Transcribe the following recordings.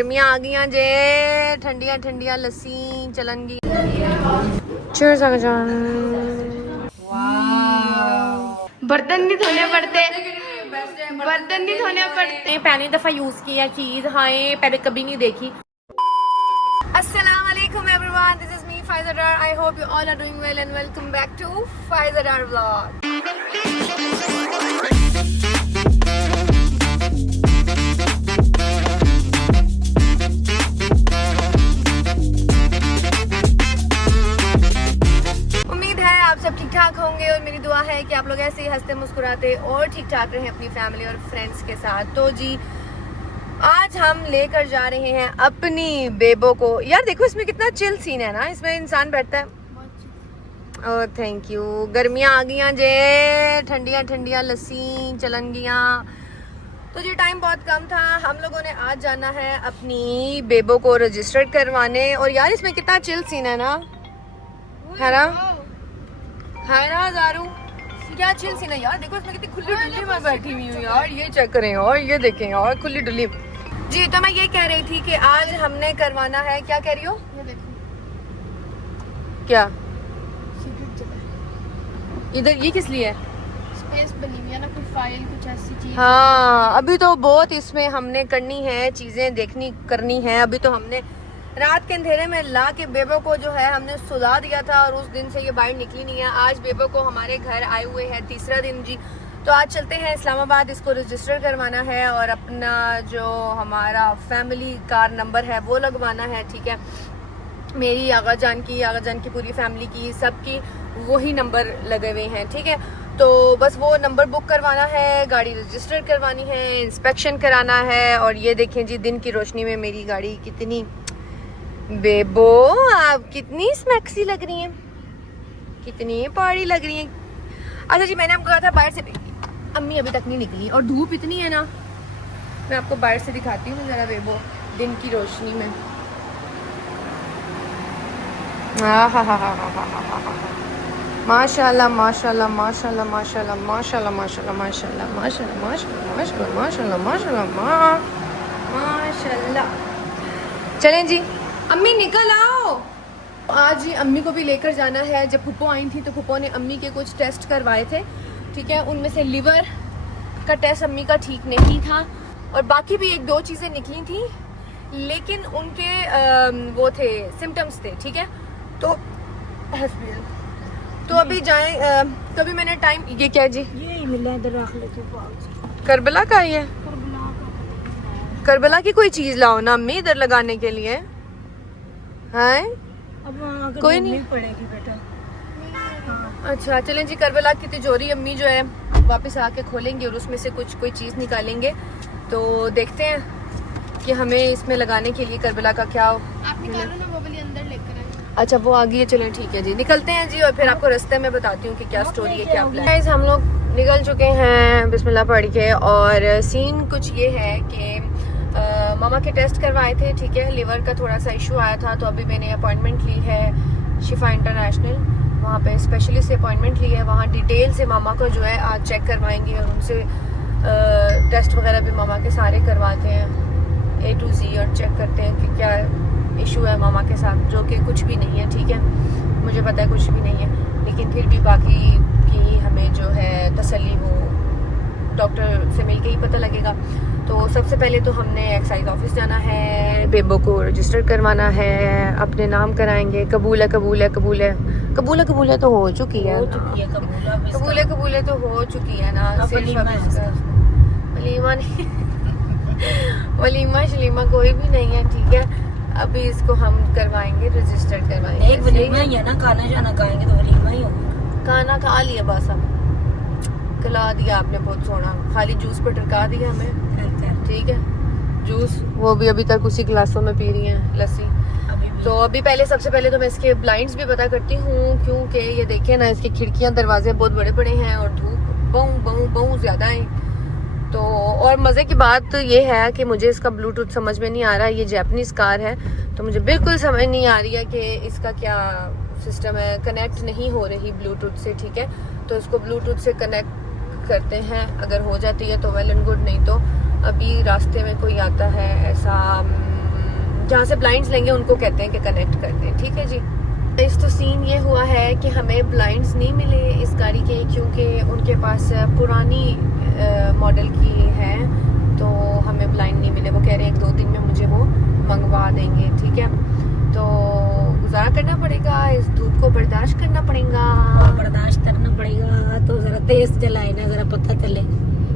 गर्मियां आ गई जे, ठंडिया ठंडिया लस्सी चलनगी। चीयर्स आजान। बर्तन नहीं धोने पड़ते, बर्तन नहीं धोने पड़ते। पहली दफा यूज किया चीज, हाँ पहले कभी नहीं देखी। अस्सलाम वालेकुम everyone, this is me Faiza Dar. I hope you all are doing well and welcome back to Faiza Dar vlog. सब ठीक ठाक होंगे और मेरी दुआ है कि आप लोग ऐसे ही हंसते मुस्कुराते और ठीक ठाक रहें अपनी फैमिली और फ्रेंड्स के साथ। तो जी आज हम लेकर जा रहे हैं अपनी बेबो को। यार देखो इसमें कितना चिल सीन है ना, इसमें इंसान बैठता है। Oh thank you. गर्मियां आ गई जे, ठंडिया ठंडिया लस्सी चलनगियाँ। तो जी टाइम बहुत कम था, हम लोगों ने आज जाना है अपनी बेबो को रजिस्टर करवाने। और यार इसमें कितना चिल सीन है ना, है ना, है ना ज़ारू, क्या चिल सी ना यार। देखो इसमें कितनी खुली डुली मैं बैठी हुई हूँ यार, ये चेक करें और ये देखें यार खुली डुली। जी तो मैं ये कह रही थी कि आज हमने करवाना है, क्या कह रही हो? ये देखो क्या इधर ये किस लिए है? स्पेस बनी हुई है ना, कोई फाइल कुछ ऐसी चीज। हाँ अभी तो बहुत इसमें हमने करनी है चीजें, देखनी करनी है। अभी तो हमने रात के अंधेरे में ला के बेबो को जो है हमने सुला दिया था और उस दिन से ये बाहर निकली नहीं है। आज बेबो को हमारे घर आए हुए हैं तीसरा दिन जी। तो आज चलते हैं इस्लामाबाद, इसको रजिस्टर करवाना है और अपना जो हमारा फैमिली कार नंबर है वो लगवाना है। ठीक है, मेरी आगा जान की पूरी फैमिली की, सबकी वही नंबर लगे हुए हैं। ठीक है, तो बस वो नंबर बुक करवाना है, गाड़ी रजिस्टर करवानी है, इंस्पेक्शन कराना है। और ये देखें जी दिन की रोशनी में मेरी गाड़ी कितनी, बेबो आप कितनी स्मैक्सी लग रही हैं, कितनी पहाड़ी लग रही हैं। अच्छा जी मैंने आपको कहा था बाहर से, अम्मी अभी तक नहीं निकली और धूप इतनी है ना, मैं आपको बाहर से दिखाती हूँ जरा बेबो दिन की रोशनी में। माशाल्लाह माशाल्लाह माशाल्लाह माशाल्लाह माशाल्लाह माशाल्लाह माशाल्लाह माशाल्लाह माशाल्लाह माशाल्लाह माशाल्लाह माशाल्लाह। चलें जी अम्मी निकल आओ। आज ही अम्मी को भी लेकर जाना है। जब फुप्पो आई थी तो फुप्पो ने अम्मी के कुछ टेस्ट करवाए थे, ठीक है, उनमें से लिवर का टेस्ट अम्मी का ठीक नहीं था और बाकी भी एक दो चीज़ें निकली थी, लेकिन उनके वो थे सिम्टम्स थे। ठीक है, तो अभी जाएं। कभी मैंने टाइम, ये क्या जी, ये मिला इधर रख लेते करबला का ही है। करबला की कोई चीज़ लाओ ना अम्मी इधर लगाने के लिए। हैं अब कोई नहीं पड़ेगी बेटा। अच्छा चलें जी, करबला की तिजोरी अम्मी जो है वापस आके खोलेंगे और उसमें से कोई चीज़ निकालेंगे। तो देखते हैं कि हमें इसमें लगाने के लिए करबला का क्या। आप निकालो ना, वो वाली अंदर लेकर आए। अच्छा वो आ गई है, चलें ठीक है जी निकलते हैं जी और फिर आपको रास्ते में बताती हूँ कि क्या स्टोरी है, क्या प्लान है। हम लोग निकल चुके हैं बिस्मिल्लाह पढ़ के और सीन कुछ ये है कि मामा के टेस्ट करवाए थे। ठीक है, लिवर का थोड़ा सा इशू आया था, तो अभी मैंने अपॉइंटमेंट ली है शिफा इंटरनेशनल, वहाँ पे स्पेशलिस्ट से अपॉइंटमेंट ली है। वहाँ डिटेल से मामा को जो है आज चेक करवाएंगे और उनसे टेस्ट वगैरह भी मामा के सारे करवाते हैं A to Z और चेक करते हैं कि क्या इशू है मामा के साथ, जो कि कुछ भी नहीं है। ठीक है, मुझे पता है कुछ भी नहीं है, लेकिन फिर भी बाकी की हमें जो है तसल्ली वो डॉक्टर से मिल के ही पता लगेगा। तो सबसे पहले तो हमने एक्साइज ऑफिस जाना है, बेबो को रजिस्टर करवाना है, अपने नाम कराएंगे। कबूल है कबूल है कबूल है कबूल है कबूल है तो हो चुकी है, कबूल है कबूल है तो हो चुकी है ना। वलीमा नहीं वलीमा शलीमा कोई भी नहीं है। ठीक है, अभी इसको हम करवाएंगे, रजिस्टर करवाएंगे। एक वलीमा ही है ना, खाना जाना खाएंगे तो वलीमा ही होगा। खाना खा लिया बस, अब खिला दिया आपने बहुत सोना, खाली जूस पर टरका दिया हमें। ठीक है, जूस वो भी अभी तक उसी गिलासों में पी रही हैं लस्सी। तो अभी पहले सबसे पहले तो मैं इसके ब्लाइंड्स भी पता करती हूँ, क्योंकि ये देखें ना इसकी खिड़कियाँ दरवाजे बहुत बड़े बड़े हैं और धूप बहुत ज़्यादा है। तो और मज़े की बात ये है कि मुझे इसका ब्लूटूथ समझ में नहीं आ रहा। ये जैपनीज़ कार है तो मुझे बिल्कुल समझ नहीं आ रही है कि इसका क्या सिस्टम है, कनेक्ट नहीं हो रही ब्लूटूथ से। ठीक है, तो इसको ब्लूटूथ से कनेक्ट करते हैं, अगर हो जाती है तो वेल एंड गुड, नहीं तो अभी रास्ते में कोई आता है ऐसा जहाँ से ब्लाइंड्स लेंगे उनको कहते हैं कि कनेक्ट करते हैं, ठीक है जी। इस तो सीन ये हुआ है कि हमें ब्लाइंड्स नहीं मिले इस गाड़ी के, क्योंकि उनके पास पुरानी मॉडल की है, तो हमें ब्लाइंड नहीं मिले। वो कह रहे हैं 1-2 दिन में मुझे वो मंगवा देंगे, ठीक है। तो गुजारा करना पड़ेगा, इस धूप को बर्दाश्त करना पड़ेगा, बर्दाश्त करना पड़ेगा। तो जरा तेज चलाए ना, जरा पता चले।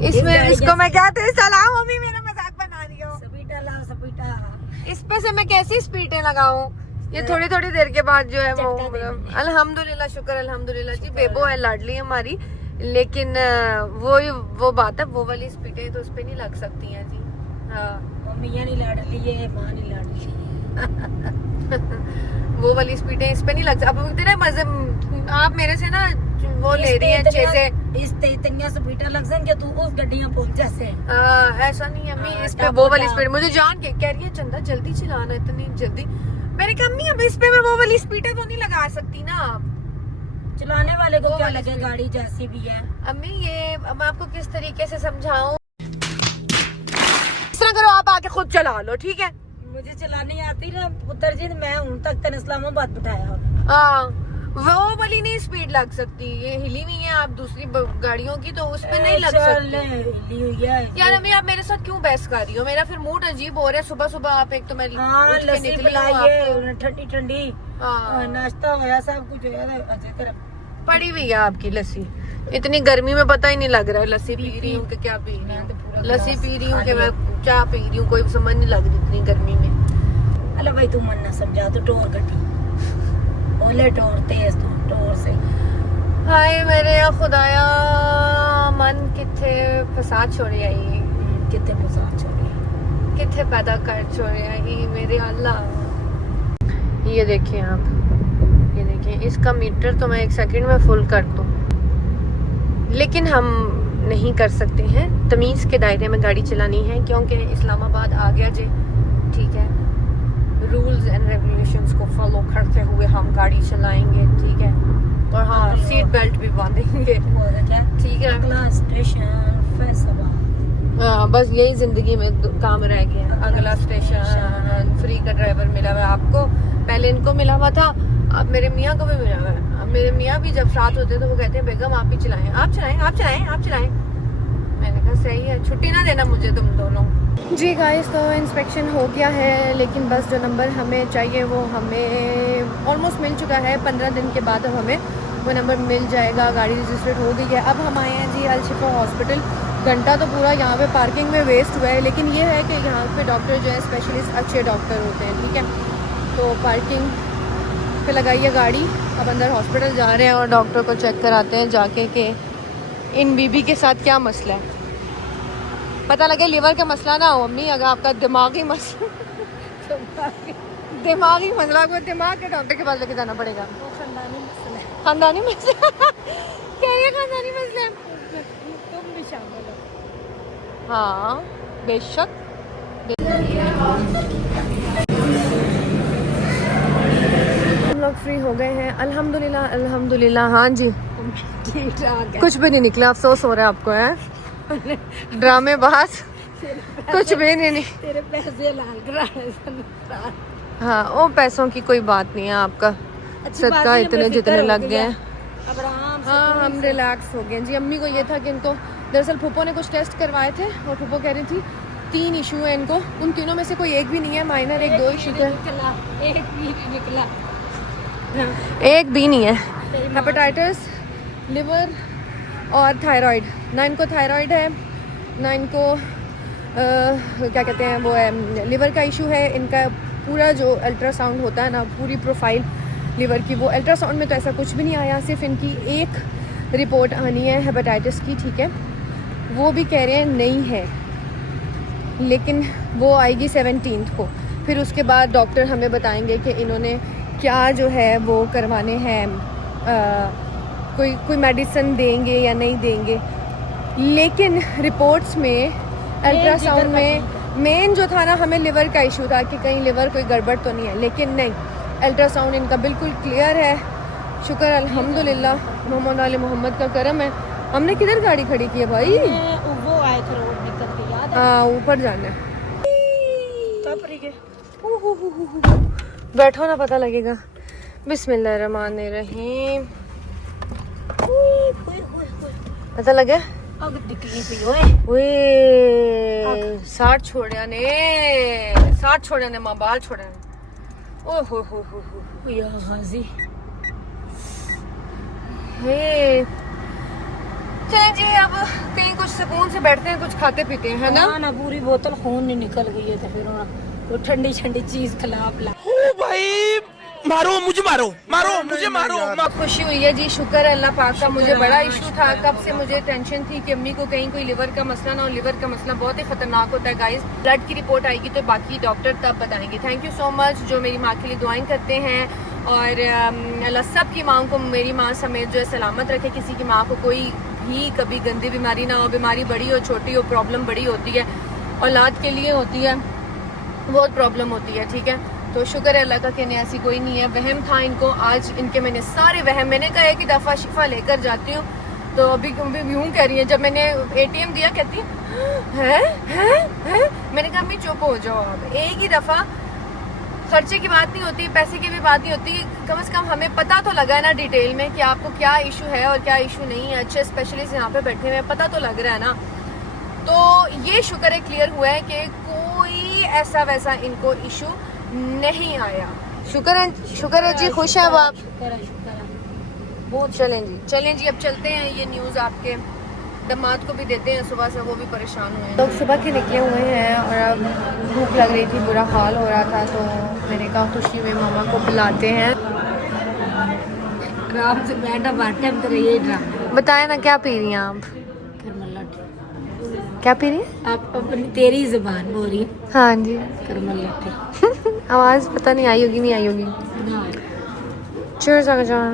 इसमें इसको मैं क्या तेज चलाऊं? अभी मेरा मजाक बना रही हो। स्पीडा ला स्पीडा। इस पे से मैं कैसी स्पीडें लगाऊं? ये थोड़ी थोड़ी देर के बाद जो है वो अल्हम्दुलिल्लाह, शुक्र अल्हम्दुलिल्लाह जी। बेबो है, लाडली हमारी, लेकिन वो बात है, वो वाली स्पीडें तो उस पे नहीं लग सकती हैं जी। हाँ मियाँ नहीं लाडली है, माँ नहीं लाडली वो वाली स्पीडें इस पे नहीं लग सकती। अब इतने मजे आप मेरे से ना वो ले रही है चीजें, इस इतनी स्पीडा लग जाएंगे तू उस गड्डियां पहुंच जैसे। ऐसा नहीं है अम्मी, इस पे वो वाली स्पीड मुझे जान के कह रही है चंदा जल्दी चलाना, इतनी जल्दी। मैंने कहा अम्मी अब इस पे मैं वो वाली स्पीडें तो नहीं लगा सकती ना आप। चलाने वाले को क्या लगे, गाड़ी जैसी भी है। अम्मी ये मैं आपको किस तरीके से समझाऊं? इस तरह करो, आप आके खुद चला लो, ठीक है। मुझे चलानी आती ना पुत्र जी, मैं हूं तक तेन इस्लामाबाद बिठाया। हाँ वो वाली नहीं स्पीड लग सकती, ये हिली हुई है आप दूसरी गाड़ियों की, तो उस पे नहीं लग सकती। यार अम्मी आप मेरे साथ क्यों बहस कर रही हो? मेरा फिर मूड अजीब हो रहा है सुबह सुबह। आप एक तो मैं ठंडी ठंडी नाश्ता होया, सब कुछ होया, पड़ी हुई है आपकी लस्सी। इतनी गर्मी में पता ही नहीं लग रहा है लस्सी पी रही हूँ कि क्या पी रही हूँ। लस्सी पी रही हूँ कि मैं क्या पी रही हूँ, कोई समझ नहीं लग रही इतनी गर्मी में। अल्लाह भाई तू मन ना समझा, तू टोर कटी ओले टोर तेज टोर से। हाय मेरे खुदाया, मन किथे फसाद छोड़ी आई, कितने फसाद छोड़ी, किथे पैदा कर छोड़ी आई मेरे अल्लाह। ये देखिए आप, ये देखिए इसका मीटर तो मैं 1 सेकंड में फुल कर दूं, लेकिन हम नहीं कर सकते हैं। तमीज़ के दायरे में गाड़ी चलानी है, क्योंकि इस्लामाबाद आ गया जी, ठीक है। रूल्स एंड रेगुलेशंस को फॉलो करते हुए हम गाड़ी चलाएंगे, ठीक है। और हाँ सीट बेल्ट भी बांधेंगे, ठीक है। अगला स्टेशन फैसलाबाद। हाँ बस यही जिंदगी में काम रह गया है। अगला स्टेशन फ्री का ड्राइवर मिला हुआ है आपको, पहले इनको मिला हुआ था, अब मेरे मियाँ को भी मिला हुआ है। अब मेरे मियाँ भी जब साथ होते हैं तो वो कहते हैं बेगम आप ही चलाएं, आप चलाएं, आप चलाएं, आप चलाएं। मैंने कहा सही है, छुट्टी ना देना मुझे तुम दोनों। जी गाइस तो इंस्पेक्शन हो गया है, लेकिन बस जो नंबर हमें चाहिए वो हमें ऑलमोस्ट मिल चुका है। 15 दिन के बाद अब हमें वो नंबर मिल जाएगा, गाड़ी रजिस्टर्ड हो गई है। अब हम आए हैं जी अल-शिफा हॉस्पिटल। घंटा तो पूरा यहाँ पे पार्किंग में वेस्ट हुआ है, लेकिन ये है कि यहाँ पे डॉक्टर जो है स्पेशलिस्ट अच्छे डॉक्टर होते हैं, ठीक है। तो पार्किंग पे लगाइए गाड़ी। अब अंदर हॉस्पिटल जा रहे हैं और डॉक्टर को चेक कराते हैं जाके कि इन बीबी के साथ क्या मसला है। पता लगे लीवर का मसला ना हो अम्मी, अगर आपका दिमागी मसला दिमागी मसला को दिमाग के डॉक्टर के पास लेके जाना पड़ेगा। खानदानी मसला कह रही है, खानदानी मसला। तुम भी शामिल हो। हाँ बेशक। हम लोग फ्री हो गए हैं अल्हम्दुलिल्लाह अल्हम्दुलिल्लाह। हाँ जी ठीक ठाक है, कुछ भी नहीं निकला, अफसोस हो रहा है आपको है ड्रामे बाज कुछ भी नहीं। तेरे पैसे लाल करा। हाँ वो पैसों की कोई बात नहीं है, आपका सदका इतने जितने लग गए हैं। अब आराम से हाँ हम रिलैक्स हो गए जी। अम्मी को ये था कि इनको दरअसल फूफो ने कुछ टेस्ट करवाए थे और फूफो कह रही थी 3 इशू है इनको, उन तीनों में से कोई एक भी नहीं है, माइनर 1-2 इशू है, एक भी निकला, एक भी नहीं है। हेपेटाइटिस, लिवर और थायराइड। ना इनको थायराइड है, ना इनको क्या कहते हैं वो है लिवर का इशू है। इनका पूरा जो अल्ट्रासाउंड होता है ना, पूरी प्रोफाइल लिवर की, वो अल्ट्रासाउंड में तो ऐसा कुछ भी नहीं आया। सिर्फ इनकी एक रिपोर्ट आनी है हेपेटाइटिस की, ठीक है। वो भी कह रहे हैं नहीं है, लेकिन वो आएगी 17 को। फिर उसके बाद डॉक्टर हमें बताएंगे कि इन्होंने क्या जो है वो करवाने हैं, कोई मेडिसिन देंगे या नहीं देंगे। लेकिन रिपोर्ट्स में, अल्ट्रासाउंड में मेन जो था ना, हमें लिवर का इशू था कि कहीं लिवर कोई गड़बड़ तो नहीं है, लेकिन नहीं, अल्ट्रासाउंड इनका बिल्कुल क्लियर है। शुक्र अल्हम्दुलिल्लाह, मोहम्मद आले मोहम्मद का करम है। हमने किधर गाड़ी खड़ी की है भाई? वो आए थे रोड निकल के, याद है? हाँ ऊपर जाना है। बैठो ना, पता लगेगा। बिस्मिल्लाहिर्रहमानिर्रहीम। पता लगे? अग निकली पई ओए। 60 छोड़िया ने मां बाल छोड़िया ने। ओए हो या हाजी। चलें जी, अब कहीं कुछ सुकून से बैठते हैं, कुछ खाते पीते हैं, है ना? ना पूरी बोतल खून नहीं निकल गई है तो फिर तो ठंडी ठंडी चीज खिला पिला। ओ भाई, मारो मुझे, मुझे मारो। खुशी हुई है जी, शुक्र है अल्लाह पाक का। मुझे बड़ा इशू था, कब से मुझे टेंशन थी कि अम्मी को कहीं कोई लिवर का मसला ना हो। लिवर का मसला बहुत ही खतरनाक होता है गाइस। ब्लड की रिपोर्ट आएगी तो बाकी डॉक्टर तब बताएंगे। थैंक यू सो मच जो मेरी माँ के लिए दुआएं करते हैं, और अल्लाह सब की माँ को, मेरी माँ समेत जो है सलामत रखे। किसी की माँ को कोई भी कभी गंदी बीमारी ना हो। बीमारी बड़ी हो छोटी हो, प्रॉब्लम बड़ी होती है, औलाद के लिए होती है, बहुत प्रॉब्लम होती है, ठीक है। तो शुक्र है अल्लाह का कि ऐसी कोई नहीं है। वहम था इनको, आज इनके मैंने सारे वहम, मैंने कहा है कि दफ़ा शिफा लेकर जाती हूँ, तो अभी यूँ कह रही है। जब मैंने ATM दिया कहती है, मैंने कहा अम्मी चुप हो जाओ आप। एक ही दफ़ा, खर्चे की बात नहीं होती, पैसे की भी बात नहीं होती, कम से कम हमें पता तो लगा है ना डिटेल में कि आपको क्या इशू है और क्या इशू नहीं है। अच्छे स्पेशलिस्ट यहाँ पे बैठे हुए हैं, पता तो लग रहा है ना। तो ये शुक्र है क्लियर हुआ है कि कोई ऐसा वैसा इनको इशू नहीं आया। शुक्र है जी। खुश है अब आप? शुक्र है बहुत। चलें जी, अब चलते हैं। ये न्यूज़ आपके दामाद को भी देते हैं, सुबह से वो भी परेशान हुए हैं। लोग सुबह के निकले हुए हैं और अब भूख लग रही थी, बुरा हाल हो रहा था, तो मैंने कहा खुशी में मामा को बुलाते हैं। आराम से बैठा बाटे हम तो यही ड्रामा। बताएं ना, क्या पी रही हैं आप? क्या पी रही हैं आप? अपनी तेरी जुबान बोल रही। हाँ जी। करमल लट्टे। आवाज़ पता नहीं आई होगी, नहीं आई होगी। चीयर्स जान।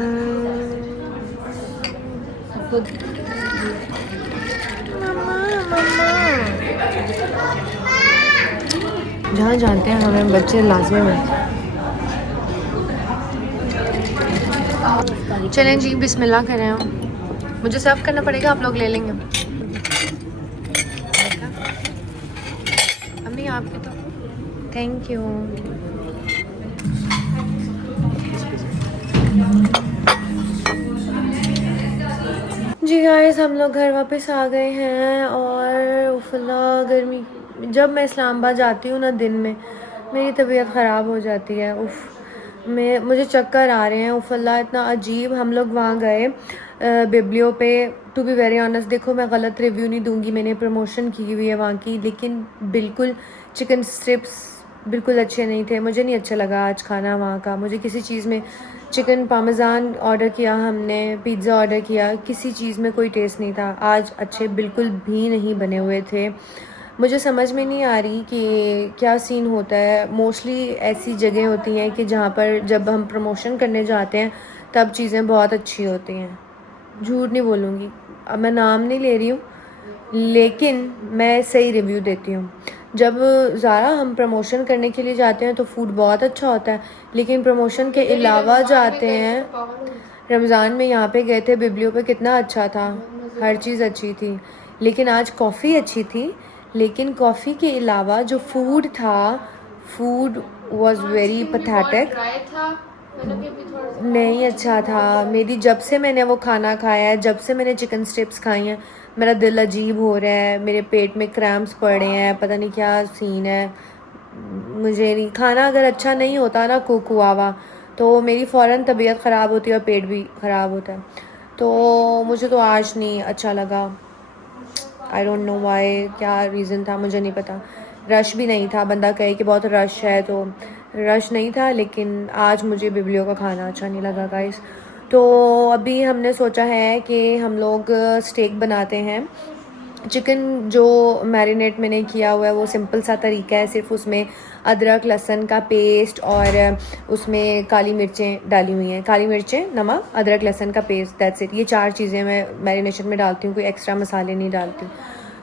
जहाँ जानते हैं हमें बच्चे लाजमी मिलते हैं। चलें जी, बिस्मिल्लाह करें हम। मुझे सर्व करना पड़ेगा, आप लोग ले लेंगे? अम्मी आपके तो थैंक यू। जी गाइस, हम लोग घर वापस आ गए हैं और उफला गर्मी। जब मैं इस्लामाबाद जाती हूँ ना दिन में, मेरी तबीयत ख़राब हो जाती है। मुझे चक्कर आ रहे हैं। उफला इतना अजीब। हम लोग वहाँ गए बिब्लियो पे। टू बी वेरी ऑनेस्ट, देखो मैं गलत रिव्यू नहीं दूंगी, मैंने प्रमोशन की हुई है वहाँ की, लेकिन बिल्कुल चिकन स्ट्रिप्स बिल्कुल अच्छे नहीं थे। मुझे नहीं अच्छा लगा आज खाना वहाँ का। मुझे किसी चीज़ में, चिकन पामेज़ान ऑर्डर किया हमने, पिज़्ज़ा ऑर्डर किया, किसी चीज़ में कोई टेस्ट नहीं था आज। अच्छे बिल्कुल भी नहीं बने हुए थे। मुझे समझ में नहीं आ रही कि क्या सीन होता है। मोस्टली ऐसी जगह होती हैं कि जहाँ पर जब हम प्रमोशन करने जाते हैं तब चीज़ें बहुत अच्छी होती हैं। झूठ नहीं बोलूँगी, अब मैं नाम नहीं ले रही हूँ, लेकिन मैं सही रिव्यू देती हूँ। जब ज़ारा हम प्रमोशन करने के लिए जाते हैं तो फूड बहुत अच्छा होता है, लेकिन प्रमोशन के अलावा जाते हैं। रमज़ान में यहाँ पे गए थे बिब्लियो पे, कितना अच्छा था, हर चीज़ अच्छी थी, लेकिन आज कॉफ़ी अच्छी थी, लेकिन कॉफ़ी के अलावा जो फूड था, फूड वॉज वेरी पैथेटिक, नहीं अच्छा था। मेरी जब से मैंने वो खाना खाया है, जब से मैंने चिकन स्ट्रिप्स खाई हैं, मेरा दिल अजीब हो रहा है, मेरे पेट में क्रैम्प्स पड़े हैं, पता नहीं क्या सीन है। मुझे नहीं खाना, अगर अच्छा नहीं होता ना कुक हुआ हुआ, तो मेरी फ़ौरन तबीयत ख़राब होती है और पेट भी ख़राब होता है। तो मुझे तो आज नहीं अच्छा लगा। आई डोंट नो वाई, क्या रीज़न था मुझे नहीं पता। रश भी नहीं था, बंदा कहे कि बहुत रश है तो रश नहीं था, लेकिन आज मुझे बिब्लियो का खाना अच्छा नहीं लगा गाइस। तो अभी हमने सोचा है कि हम लोग स्टेक बनाते हैं। चिकन जो मैरिनेट मैंने किया हुआ है वो सिंपल सा तरीका है, सिर्फ उसमें अदरक लहसुन का पेस्ट और उसमें काली मिर्चें डाली हुई हैं, काली मिर्चें, नमक, अदरक लहसुन का पेस्ट, दैट्स इट। ये 4 चीज़ें मैं मैरिनेशन में डालती हूँ, कोई एक्स्ट्रा मसाले नहीं डालती।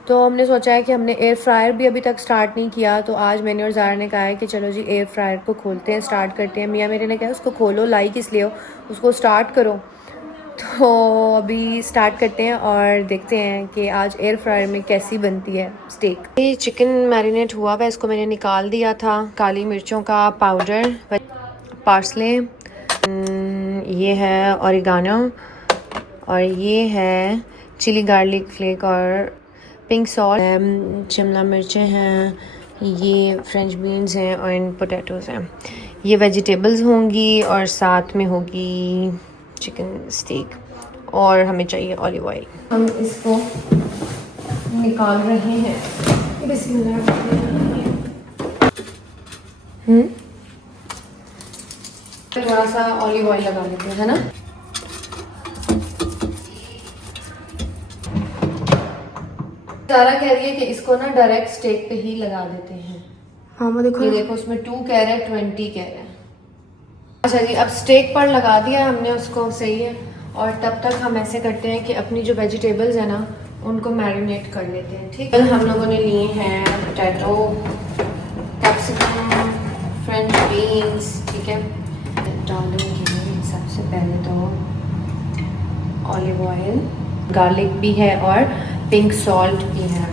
तो हमने सोचा है कि हमने एयर फ्रायर भी अभी तक स्टार्ट नहीं किया, तो आज मैंने और ज़ारा ने कहा है कि चलो जी एयर फ्रायर को खोलते हैं, स्टार्ट करते हैं। मियाँ मेरे ने कहा उसको खोलो, लाई किस लिए हो, उसको स्टार्ट करो। तो अभी स्टार्ट करते हैं और देखते हैं कि आज एयर फ्रायर में कैसी बनती है स्टेक। ये चिकन मैरिनेट हुआ हुआ है, इसको मैंने निकाल दिया था। काली मिर्चों का पाउडर, पार्सले, ये है ऑरिगानो, और ये है चिली गार्लिक फ्लेक और पिंक सॉल्ट, शिमला मिर्चें हैं, ये फ्रेंच बीन्स हैं और पोटैटोज़ हैं। ये वेजिटेबल्स होंगी और साथ में होगी चिकन स्टेक, और हमें चाहिए ऑलिव ऑयल। हम इसको निकाल रहे हैं। थोड़ा सा ऑलिव ऑयल लगा लेते हैं ना। सारा कह रही है कि इसको ना डायरेक्ट स्टेक पे ही लगा देते हैं। हाँ वो देखो, ये देखो उसमें 2 कह रहा है, 20 कह रहा है। अच्छा जी, अब स्टेक पर लगा दिया हमने उसको, सही है। और तब तक हम ऐसे करते हैं कि अपनी जो वेजिटेबल्स है ना उनको मैरिनेट कर लेते हैं, ठीक है। हम लोगों ने लिए हैं पोटैटो, कैप्सिकम, फ्रेंच बीन्स, ठीक है। डालेंगे सबसे पहले तो ऑलिव ऑयल, गार्लिक भी है और पिंक सॉल्ट भी है।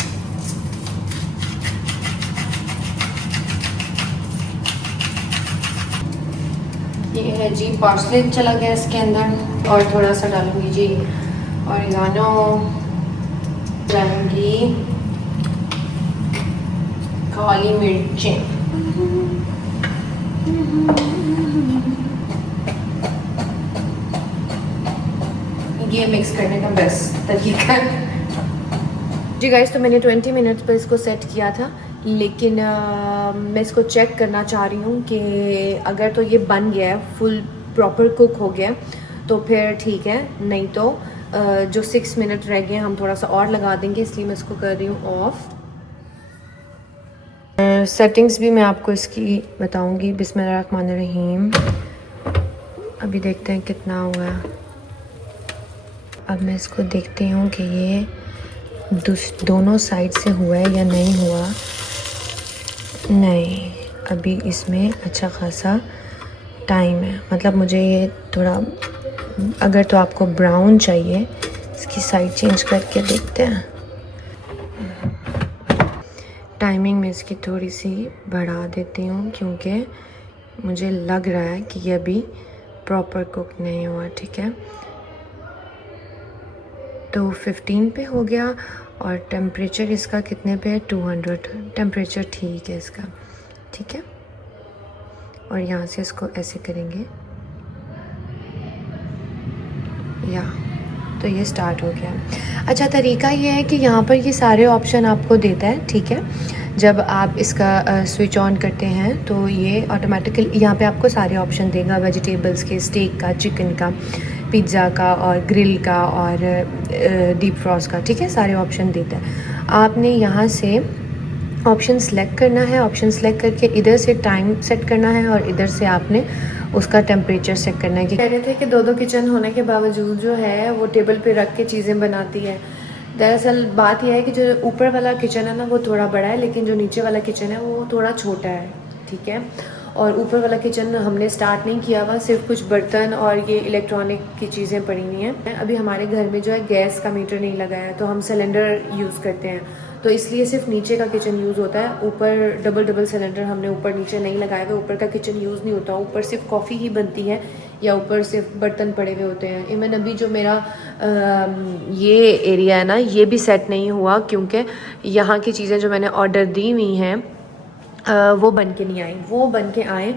ये है जी पार्सले चला गया इसके अंदर, और थोड़ा सा डालूंगी जी ऑरिगानो, डालूंगी काली मिर्चें, ये मिक्स करने का बेस्ट तरीका है जी गाइस। तो मैंने 20 मिनट्स पर इसको सेट किया था, लेकिन मैं इसको चेक करना चाह रही हूँ कि अगर तो ये बन गया है, फुल प्रॉपर कुक हो गया तो फिर ठीक है, नहीं तो जो 6 मिनट रह गए हम थोड़ा सा और लगा देंगे, इसलिए मैं इसको कर रही हूँ ऑफ। सेटिंग्स भी मैं आपको इसकी बताऊँगी। बिस्मिल्लाहिर्रहमानिर्रहीम। अभी देखते हैं कितना हुआ है। अब मैं इसको देखती हूँ कि ये दोनों साइड से हुआ है या नहीं हुआ। नहीं, अभी इसमें अच्छा खासा टाइम है, मतलब मुझे ये थोड़ा, अगर तो आपको ब्राउन चाहिए, इसकी साइड चेंज करके देखते हैं। टाइमिंग में इसकी थोड़ी सी बढ़ा देती हूँ क्योंकि मुझे लग रहा है कि ये अभी प्रॉपर कुक नहीं हुआ, ठीक है। तो 15 पे हो गया, और टेम्परेचर इसका कितने पे है, 200 टेम्परेचर ठीक है इसका, ठीक है। और यहाँ से इसको ऐसे करेंगे या, तो ये स्टार्ट हो गया। अच्छा, तरीका ये है कि यहाँ पर ये सारे ऑप्शन आपको देता है, ठीक है। जब आप इसका स्विच ऑन करते हैं तो ये ऑटोमेटिकली यहाँ पे आपको सारे ऑप्शन देगा, वेजिटेबल्स के, स्टेक का, चिकन का, पिज़्ज़ा का और ग्रिल का और डीप फ्रॉस्ट का, ठीक है। सारे ऑप्शन देता है। आपने यहाँ से ऑप्शन सेलेक्ट करना है, ऑप्शन सेलेक्ट करके इधर से टाइम सेट करना है और इधर से आपने उसका टेम्परेचर सेट करना है। कह रहे थे कि 2 किचन होने के बावजूद जो है वो टेबल पे रख के चीज़ें बनाती है। दरअसल बात यह है कि जो ऊपर वाला किचन है ना वो थोड़ा बड़ा है, लेकिन जो नीचे वाला किचन है वो थोड़ा छोटा है, ठीक है। और ऊपर वाला किचन हमने स्टार्ट नहीं किया हुआ, सिर्फ कुछ बर्तन और ये इलेक्ट्रॉनिक की चीज़ें पड़ी हुई हैं। अभी हमारे घर में जो है गैस का मीटर नहीं लगाया है, तो हम सिलेंडर यूज़ करते हैं, तो इसलिए सिर्फ नीचे का किचन यूज़ होता है। ऊपर डबल सिलेंडर हमने ऊपर नीचे नहीं लगाया हुआ, ऊपर का किचन यूज़ नहीं होता। ऊपर सिर्फ कॉफ़ी ही बनती है या ऊपर सिर्फ बर्तन पड़े हुए होते हैं। इवन अभी जो मेरा ये एरिया है ना, ये भी सेट नहीं हुआ क्योंकि यहाँ की चीज़ें जो मैंने ऑर्डर दी हुई हैं वो बन के नहीं आई, वो बन के आए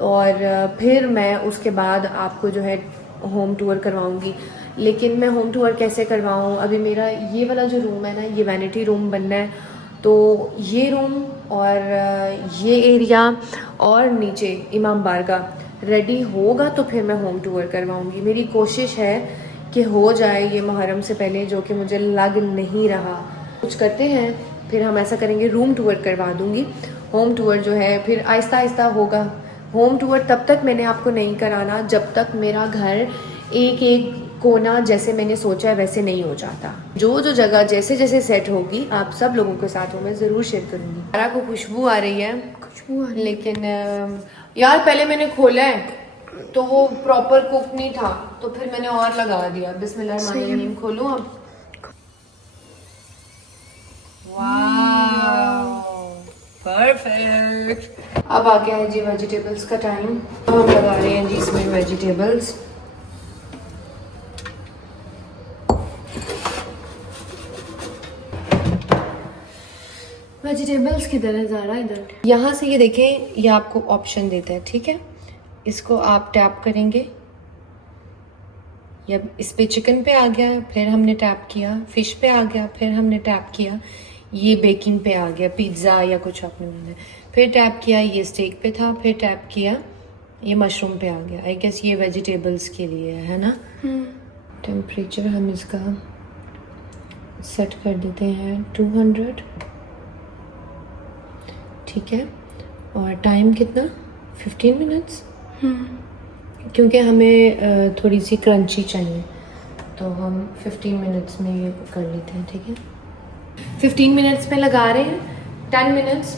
और फिर मैं उसके बाद आपको जो है होम टूर करवाऊँगी। लेकिन मैं होम टूर कैसे करवाऊँ, अभी मेरा ये वाला जो रूम है ना, ये वैनिटी रूम बनना है, तो ये रूम और ये एरिया और नीचे इमाम बारगाह रेडी होगा तो फिर मैं होम टूर करवाऊँगी। मेरी कोशिश है कि हो जाए ये मुहर्रम से पहले, जो कि मुझे लग नहीं रहा। कुछ करते हैं, फिर हम ऐसा करेंगे, रूम टूर करवा दूँगी। होम टूर जो है फिर आहिस्ता आहिस्ता होगा। होम टूर तब तक मैंने आपको नहीं कराना जब तक मेरा घर एक एक कोना जैसे मैंने सोचा है वैसे नहीं हो जाता। जो जो जगह जैसे जैसे सेट होगी आप सब लोगों के साथ मैं ज़रूर शेयर करूँगी। सारा को खुशबू आ रही है, लेकिन यार पहले मैंने खोला है, तो वो प्रॉपर कुक नहीं था, तो फिर मैंने और लगा दिया। बिस्मिल्लाहिर्रहमानिर्रहीम खोलूं अब। Wow perfect. अब आ गया है जी वेजिटेबल्स का टाइम। तो हम लगा रहे हैं जी इसमें वेजिटेबल्स। वेजिटेबल्स किधर है ज़ारा? इधर। यहाँ से ये देखें, ये आपको ऑप्शन देता है, ठीक है। इसको आप टैप करेंगे, या इस पे चिकन पे आ गया, फिर हमने टैप किया, फिश पे आ गया, फिर हमने टैप किया, ये बेकिंग पे आ गया, पिज्ज़ा या कुछ आपने बनाया, फिर टैप किया, ये स्टेक पे था, फिर टैप किया, ये मशरूम पे आ गया। आई गेस ये वेजिटेबल्स के लिए है ना। टेम्परेचर हम इसका सेट कर देते हैं 200, ठीक है। और टाइम कितना? 15 मिनट्स, क्योंकि हमें थोड़ी सी क्रंची चाहिए, तो हम 15 मिनट्स में ये कर लेते हैं, ठीक है। 15 मिनट्स में लगा रहे हैं। 10 मिनट्स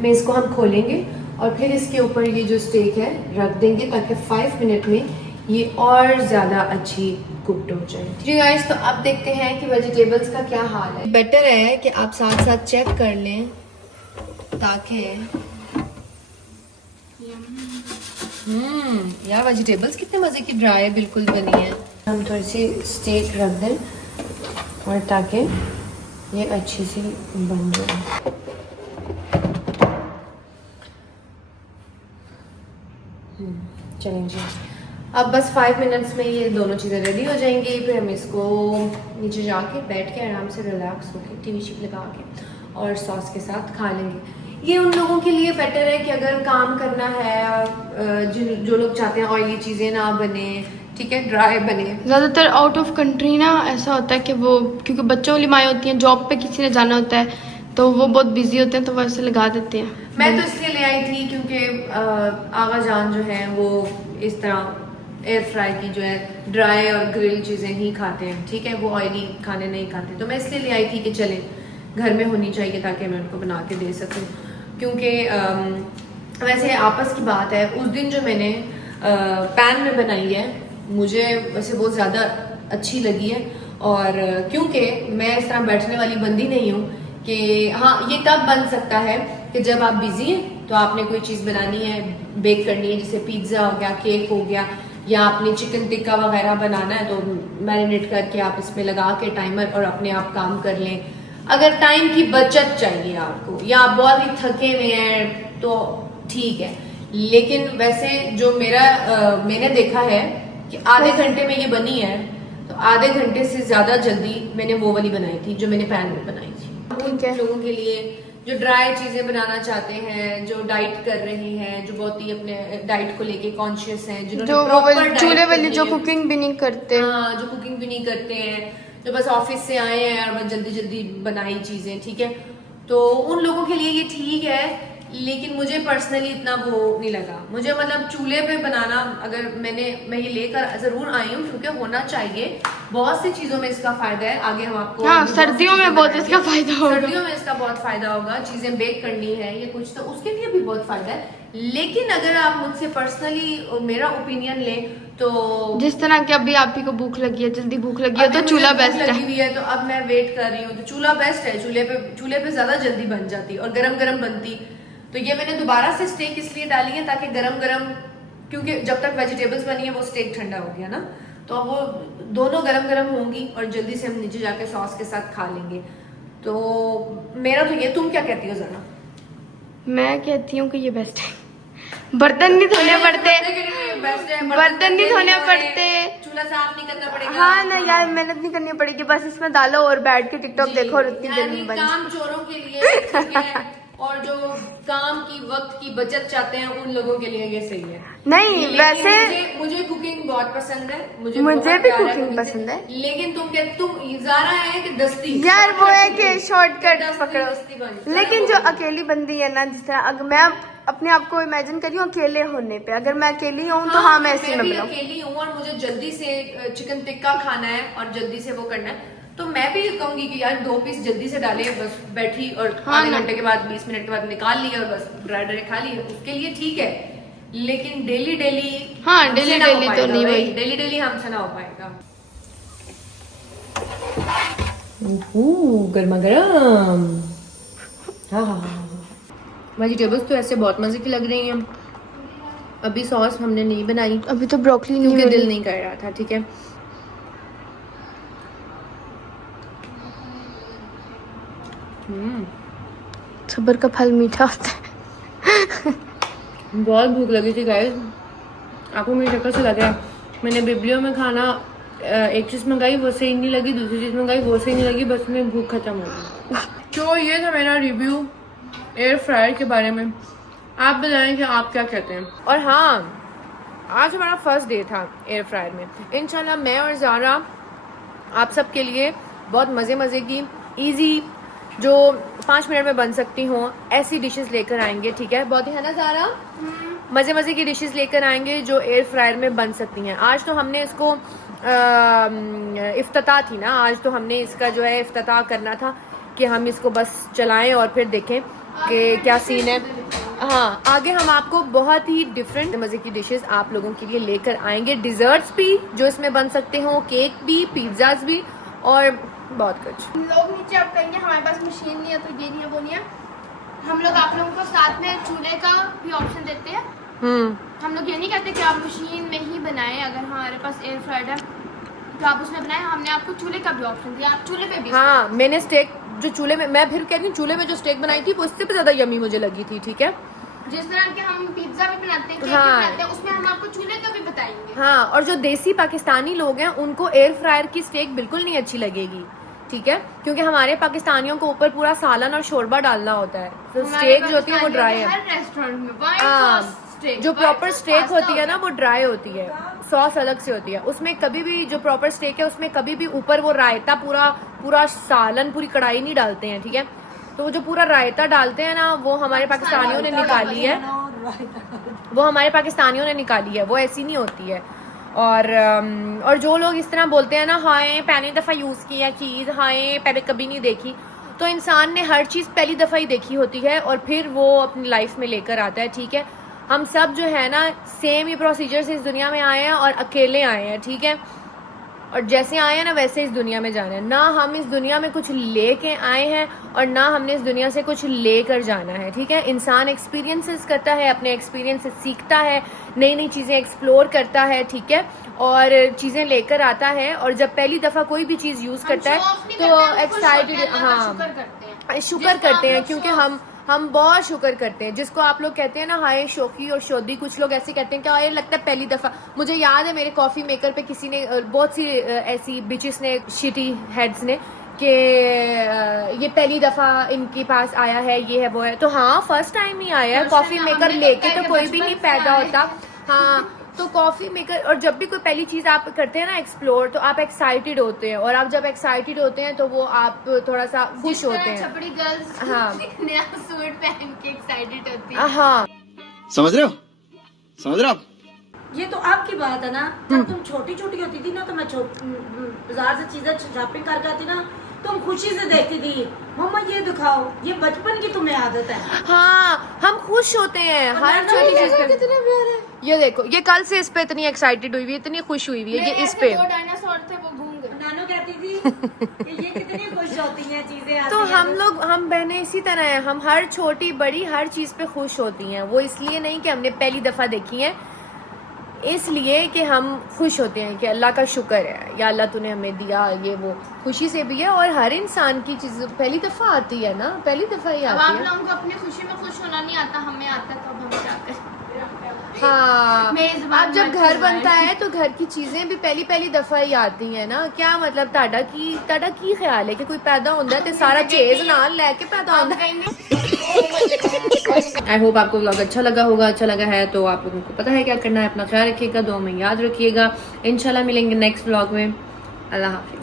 में इसको हम खोलेंगे और फिर इसके ऊपर ये जो स्टेक है रख देंगे, ताकि 5 मिनट में ये और ज़्यादा अच्छी कुक्ड हो जाए। जी गाइस, तो अब देखते हैं कि वेजिटेबल्स का क्या हाल है। बेटर है कि आप साथ साथ चेक कर लें, ताकि यार वेजिटेबल्स कितने मज़े की ड्राई बिल्कुल बनी है। हम थोड़ी सी स्टेक रख दें और ताकि ये अच्छी सी बन जाए। चलें जी, अब बस 5 मिनट्स में ये दोनों चीज़ें रेडी हो जाएंगी। फिर हम इसको नीचे जाके बैठ के आराम से रिलैक्स होके टीवी शीट लगा के और सॉस के साथ खा लेंगे। ये उन लोगों के लिए बेटर है कि अगर काम करना है, जो लोग चाहते हैं ऑयली चीज़ें ना बने, ठीक है, ड्राई बने। ज़्यादातर आउट ऑफ कंट्री ना ऐसा होता है कि वो, क्योंकि बच्चों वाली माएँ होती हैं, जॉब पे किसी ने जाना होता है, तो वो बहुत बिजी होते हैं, तो वो ऐसे लगा देते हैं। मैं तो इसलिए ले आई थी क्योंकि आगा जान जो है वो इस तरह एयर फ्राई की जो है ड्राई और ग्रिल चीज़ें ही खाते हैं, ठीक है, वो ऑयली खाने नहीं खाते। तो मैं इसलिए ले आई थी कि चलें घर में होनी चाहिए ताकि मैं उनको बना के दे सकूं। क्योंकि वैसे आपस की बात है, उस दिन जो मैंने पैन में बनाई है मुझे वैसे बहुत ज़्यादा अच्छी लगी है। और क्योंकि मैं इस तरह बैठने वाली बंदी नहीं हूँ कि हाँ, ये तब बन सकता है कि जब आप बिजी हैं, तो आपने कोई चीज़ बनानी है, बेक करनी है, जैसे पिज्ज़ा हो गया, केक हो गया, या आपने चिकन टिक्का वगैरह बनाना है, तो मैरिनेट करके आप इसमें लगा के टाइमर और अपने आप काम कर लें। अगर टाइम की बचत चाहिए आपको, या आप बहुत ही थके हुए हैं, तो ठीक है। लेकिन वैसे जो मैंने देखा है कि आधे घंटे में ये बनी है, तो आधे घंटे से ज़्यादा जल्दी मैंने वो वाली बनाई थी जो मैंने पैन में बनाई थी। उन लोगों के लिए जो ड्राई चीज़ें बनाना चाहते हैं, जो डाइट कर रहे हैं, जो बहुत ही अपने डाइट को लेके कॉन्शियस हैं, जिन्होंने चूल्हे वाली जो कुकिंग भी नहीं करते, हाँ, जो कुकिंग भी नहीं करते हैं, जो बस ऑफिस से आए हैं और बस जल्दी जल्दी बनाई चीज़ें, ठीक है, तो उन लोगों के लिए ये ठीक है। लेकिन मुझे पर्सनली इतना वो नहीं लगा। मुझे मतलब चूल्हे पे बनाना, अगर मैं ये लेकर ज़रूर आई हूँ क्योंकि होना चाहिए। बहुत सी चीज़ों में इसका फ़ायदा है, आगे हम आपको, हाँ, सर्दियों में बहुत इसका फ़ायदा होगा, सर्दियों में इसका बहुत फ़ायदा होगा। चीज़ें बेक करनी है या कुछ, तो उसके लिए भी बहुत फ़ायदा है। लेकिन अगर आप मुझसे पर्सनली मेरा ओपिनियन लें, तो जिस तरह की अभी आप ही को भूख लगी है, जल्दी भूख लगी है, तो चूल्हा बेस्ट है। तो अब मैं वेट कर रही हूँ, तो चूल्हा बेस्ट है। चूल्हे पे ज़्यादा जल्दी बन जाती और गरम गरम बनती। तो ये मैंने दोबारा से स्टेक इसलिए डाली है ताकि गरम गरम, क्योंकि जब तक वेजिटेबल्स बनी है वो स्टेक ठंडा हो गया ना, तो अब वो दोनों गरम गरम होंगी और जल्दी से हम नीचे जाके सॉस के साथ खा लेंगे। तो मेरा तो ये, तुम क्या कहती हो ज़रा? मैं कहती हूँ कि ये बेस्ट है। बर्तन नहीं धोने पड़ते, बर्तन नहीं धोने पड़ते, चूल्हा साफ नहीं करना पड़ेगा। हाँ ना यार, मेहनत नहीं करनी पड़ेगी, बस इसमें डालो और बैठ के टिकटॉक देखो और उतनी देर में बन। काम चोरों के लिए ठीक है, और जो काम की वक्त की बचत चाहते हैं उन लोगों के लिए ये सही है। नहीं वैसे मुझे कुकिंग बहुत पसंद है, मुझे भी कुकिंग पसंद है। लेकिन तुम ज़ारा है कि दस्ती यार, वो है कि शॉर्टकट पकड़ो। लेकिन जो अकेली बंदी है ना, जिस तरह अगर मैं अपने आप को इमेजिन करी हूँ अकेले होने पे, अगर मैं अकेली हूँ तो हाँ, मैं ऐसी में अकेली हूँ और मुझे जल्दी से चिकन टिक्का खाना है और जल्दी से वो करना है, तो मैं भी कहूंगी कि यार 2 पीस जल्दी से डाले, बस बैठी और आधे घंटे के बाद 20 मिनट के बाद निकाल लिया और बस ड्राई खा लिया, उसके लिए ठीक है। लेकिन डेली डेली हाँ, daily तो नहीं भाई। डेली डेली हमसे ना हो पाएगा। गर्मा गर्म। वेजिटेबल्स तो ऐसे बहुत मजे की लग रही हैं। अभी सॉस हमने नहीं बनाई अभी तो ब्रोकली नहीं क्योंकि दिल बनी। नहीं कर रहा था। ठीक है, सब्र का फल मीठा होता है। बहुत भूख लगी थी गाइस, आपको मेरी शक्ल से लग रहा है। मैंने बिब्लियो में खाना एक चीज़ मंगाई, वो सही नहीं लगी, दूसरी चीज़ मंगाई, वो सही नहीं लगी, बस में भूख खत्म हो गई। तो ये था मेरा रिव्यू एयर फ्रायर के बारे में। आप बताएं कि आप क्या कहते हैं। और हाँ, आज हमारा फर्स्ट डे था एयर फ्रायर में। इंशाल्लाह मैं और ज़ारा आप सब के लिए बहुत मज़े मज़े की इजी जो 5 मिनट में बन सकती हूँ ऐसी डिशेस लेकर आएंगे। ठीक है, बहुत ही है ना ज़ारा, मज़े मज़े की डिशेस लेकर आएंगे जो एयर फ्रायर में बन सकती हैं। आज तो हमने इसको इफ्तिताह थी ना, आज तो हमने इसका जो है इफ्तिताह करना था कि हम इसको बस चलाएं और फिर देखें कि क्या सीन है। हाँ, आगे हम आपको बहुत ही डिफरेंट मज़े की डिशेस आप लोगों के लिए लेकर आएंगे। डिज़र्ट्स भी जो इसमें बन सकते हो, केक भी, पिज़्ज़ाज भी और बहुत कुछ। लोग नीचे अब कहेंगे हमारे पास मशीन नहीं है तो ये नहीं है वो नहीं है। हम लोग आप लोगों को साथ में चूल्हे का भी ऑप्शन देते हैं। हम लोग ये नहीं कहते कि आप मशीन में ही बनाएं। अगर हमारे पास एयर फ्रायर है तो आप उसमें बनाएं। हमने आपको चूल्हे का भी ऑप्शन दिया, आप चूल्हे पे भी। हाँ, मैंने स्टेक जो चूल्हे में, मैं फिर कहती हूँ चूल्हे में जो स्टेक बनाई थी वो उससे भी ज्यादा यमी मुझे लगी थी। ठीक है, जिस तरह के हम पिज्जा भी बनाते हैं, केक हाँ। भी बनाते हैं, उसमें हम आपको चूल्हे का भी बताएंगे। हाँ, और जो देसी पाकिस्तानी लोग हैं उनको एयर फ्रायर की स्टेक बिल्कुल नहीं अच्छी लगेगी। ठीक है, क्योंकि हमारे पाकिस्तानियों को ऊपर पूरा सालन और शोरबा डालना होता है, तो स्टेक जो होती है वो ड्राई है। हर रेस्टोरेंट में white हाँ, sauce steak, जो white proper sauce steak pasta होती है ना वो ड्राई होती है, सॉस अलग से होती है। उसमें कभी भी जो प्रॉपर स्टेक है उसमें कभी भी ऊपर वो रायता पूरा सालन पूरी कढ़ाई नहीं डालते हैं। ठीक है, तो वो जो पूरा रायता डालते हैं ना वो हमारे पाकिस्तानियों ने निकाली है, वो हमारे पाकिस्तानियों ने निकाली है, वो ऐसी नहीं होती है। और जो लोग इस तरह बोलते हैं ना, हाय पहली दफ़ा यूज़ की है चीज़, हाय पहले कभी नहीं देखी, तो इंसान ने हर चीज़ पहली दफ़ा ही देखी होती है और फिर वो अपनी लाइफ में लेकर आता है। ठीक है, हम सब जो है ना सेम ही प्रोसीजर से इस दुनिया में आए हैं और अकेले आए हैं। ठीक है, और जैसे आए हैं ना वैसे इस दुनिया में जाना है। ना हम इस दुनिया में कुछ लेके आए हैं और ना हमने इस दुनिया से कुछ लेकर जाना है। ठीक है, इंसान एक्सपीरियंसेस करता है, अपने एक्सपीरियंस से सीखता है, नई नई चीज़ें एक्सप्लोर करता है। ठीक है, और चीज़ें लेकर आता है, और जब पहली दफ़ा कोई भी चीज़ यूज़ करता है तो एक्साइटेड, हाँ शुक्र करते हैं, क्योंकि हम बहुत शुक्र करते हैं। जिसको आप लोग कहते हैं ना हाय शौकी और शोदी, कुछ लोग ऐसे कहते हैं कि यार लगता है पहली दफ़ा। मुझे याद है मेरे कॉफ़ी मेकर पे किसी ने, बहुत सी ऐसी बिचेस ने, शिटी हेड्स ने, कि ये पहली दफ़ा इनके पास आया है, ये है वो है। तो हाँ, फर्स्ट टाइम ही आया है कॉफ़ी मेकर लेके, तो कोई भी नहीं पैदा होता। हाँ, तो कॉफ़ी मेकर, और जब भी कोई पहली चीज़ आप करते हैं ना एक्सप्लोर, तो आप एक्साइटेड होते हैं, और आप जब एक्साइटेड होते हैं तो वो आप थोड़ा सा खुश होते हैं। छपड़ी गर्ल्स हाँ। नया सूट पहन के एक्साइटेड होती है। हाँ, समझ रहे हो, समझ रहे हो आप? ये तो आपकी बात है ना। जब तुम छोटी छोटी होती थी ना तो मैं बाजार से चीजें शॉपिंग करके आती ना, तुम खुशी से देखती थी मम्मा ये दिखाओ, ये बचपन की तुम्हें आदत है। हाँ, हम खुश होते हैं हर छोटी चीज पे। कितने प्यारे। ये देखो, ये कल से इस पे इतनी एक्साइटेड हुई हुई है, इतनी खुश हुई हुई है, ये इस पे। दो डायनासोर थे वो घूम गए। नानू कहती थी कि ये कितनी खुश होती हैं चीजें आती तो हैं हम बहनें इसी तरह हैं, हम हर छोटी बड़ी हर चीज पे खुश होती हैं। वो इसलिए नहीं कि हमने पहली दफा देखी है, इसलिए कि हम खुश होते हैं कि अल्लाह का शुक्र है, या अल्लाह तूने हमें दिया, ये वो खुशी से भी है। और हर इंसान की चीज पहली दफा आती है ना, पहली दफा ही अब आती आप है। लोगों को अपनी खुशी में खुश होना नहीं आता, हमें आता है, तो अब हम क्या करें। हाँ, मेज़बान अब जब मत घर खिलाएं। बनता है तो घर की चीजें भी पहली दफा ही आती हैं ना। क्या मतलब ताड़ा की ख्याल है कि कोई पैदा होता है तो सारा चीज नाल लेके पैदा होता है। आई होप आपको व्लॉग अच्छा लगा होगा। अच्छा लगा है तो आप लोगों को पता है क्या करना है। अपना ख्याल रखिएगा, दुआ में याद रखिएगा। इंशाल्लाह मिलेंगे नेक्स्ट व्लॉग में। अल्लाह हाफिज।